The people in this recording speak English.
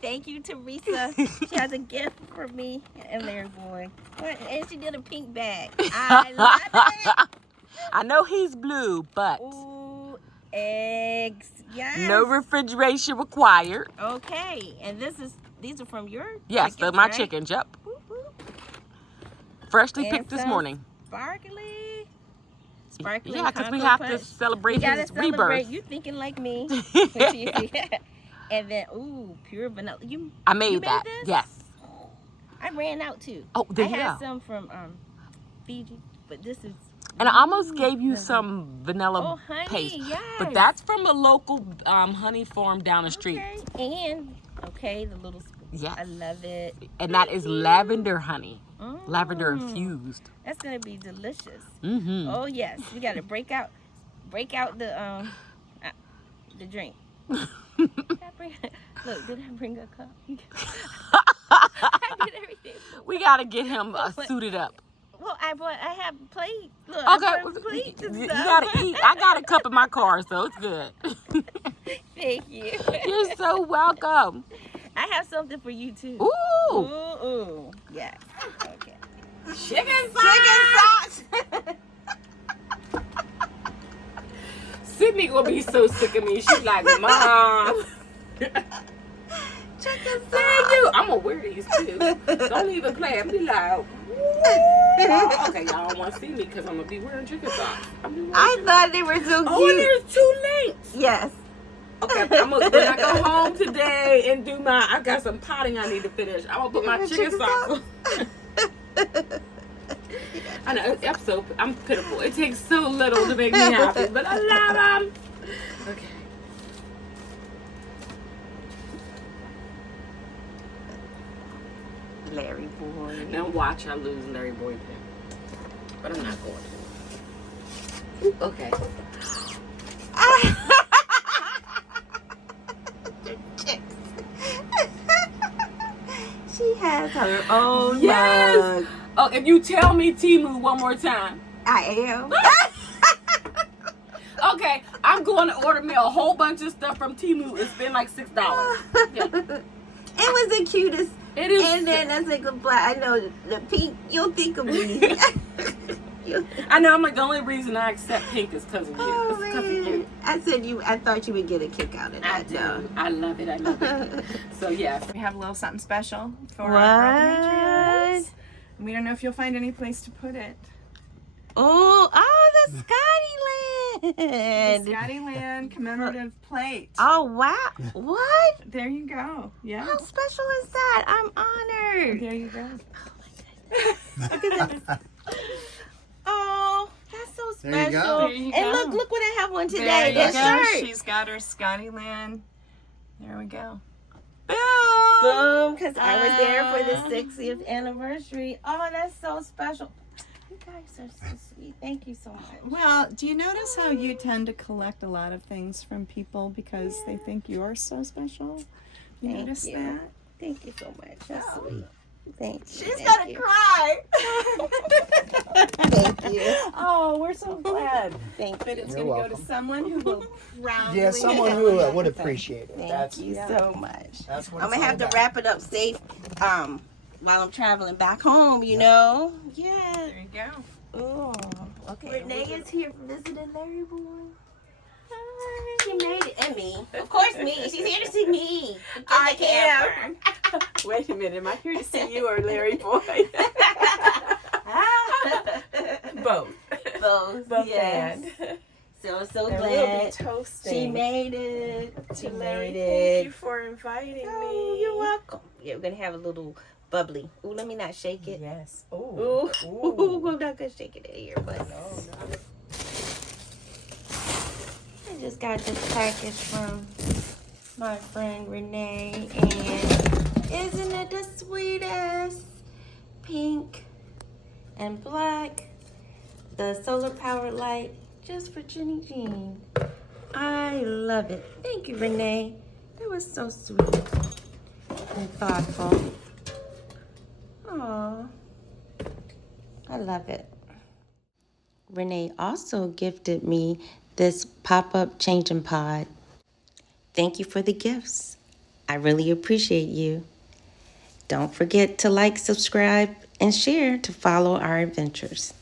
Thank you, Teresa. She has a gift for me and Larry Boy. And she did a pink bag. I love it. I know he's blue, but Ooh, eggs. Yes. no refrigeration required. Okay. And these are from your Yes, chickens, they're my right? chickens, yep. Whoop, whoop. Freshly And picked this some morning. Sparkling Yeah, because we Concord have punch. to celebrate We gotta his celebrate. rebirth. You thinking like me. And then, ooh, pure vanilla. I you made that. this? Yes. I ran out too. Oh, there I you had go. some from Fiji, but this is. And I almost gave you some vanilla honey, paste. yes. But that's from a local honey farm down the street. Okay. And, the little spoon. Yes. I love it. And that is lavender honey. Mm. Lavender infused. That's going to be delicious. Mm-hmm. Oh, yes. We got to break out the drink. Look, did I bring a cup? I did everything. We got to get him suited up. Well, I have plates. Look, Okay, I brought plates and you stuff. gotta eat. I got a cup in my car, so it's good. Thank you. You're so welcome. I have something for you too. Ooh. Ooh. Yes. Okay. Chicken socks. Sydney gonna be so sick of me. She's like, Mom. Chicken You. I'm gonna wear these too. Don't even play. I'm be like, okay, y'all don't want to see me because I'm gonna be wearing chicken socks. I thought they were so cute. Oh, and there's 2 links. Yes. Okay, when I go home today and do I got some potting I need to finish. I'm gonna put my chicken socks on. I know, I'm pitiful. It takes so little to make me happy, but I love them. Okay. Larry Boy. Now watch I lose Larry Boy pin. But I'm not going to. Ooh, okay. She has her own Yes. mug. Oh, if you tell me Temu one more time. I am. Okay, I'm going to order me a whole bunch of stuff from Temu and spend like $6. Yeah. It was the cutest. It is. And then I said goodbye. I know the pink. You'll think of me. I know. I'm like, the only reason I accept pink is because of you. Oh, It's because of you. I said I thought you would get a kick out of that. I do. I love it. I love it. So yes. We have a little something special for What? our Patriots. We don't know if you'll find any place to put it. Oh, the Scottyland. The Scottyland commemorative plate. Oh, wow. What? There you go. Yeah. How special is that? I'm honored. There you go. Look at that. Oh, that's so special. There you go. There you And go. look what I have on There today. you This go. shirt. She's got her Scottyland. There we go. Boom, because I was there for the 60th anniversary. Oh, that's so special. You guys are so sweet. Thank you so much. Well, do you notice how you tend to collect a lot of things from people because they think you're so special? You Thank notice you. that? Thank you so much. That's sweet. Thank you. She's Thank gonna you. cry. Thank you. Oh, we're so glad Thank that you. it's You're going to go welcome. to someone who will proudly. Yeah, someone who would appreciate it. Thank That's you so much. that's what I'm it's gonna all have to about. wrap it up safe while I'm traveling back home, you know? Yeah. There you go. Oh, okay. Renee is here visiting Larry Boy. Hi. She made it. And me. Of course, me. She's here to see me. I am. Wait a minute, am I here to see you or Larry Boy? Both. Both. Both Yes. bad. So And we'll be glad toasting. she made it. She Larry, made it. thank you for inviting Oh, me. you're welcome. Yeah, we're gonna have a little bubbly. Ooh, let me not shake it. Yes. Ooh, Ooh. I'm not gonna shake it in here, but No. I just got this package from my friend Renee, and isn't it the sweetest? Pink and black, the solar powered light, just for Jenny Jean. I love it. Thank you, Renee. That was so sweet and thoughtful. Aww, I love it. Renee also gifted me this pop-up changing pod. Thank you for the gifts. I really appreciate you. Don't forget to like, subscribe, and share to follow our adventures.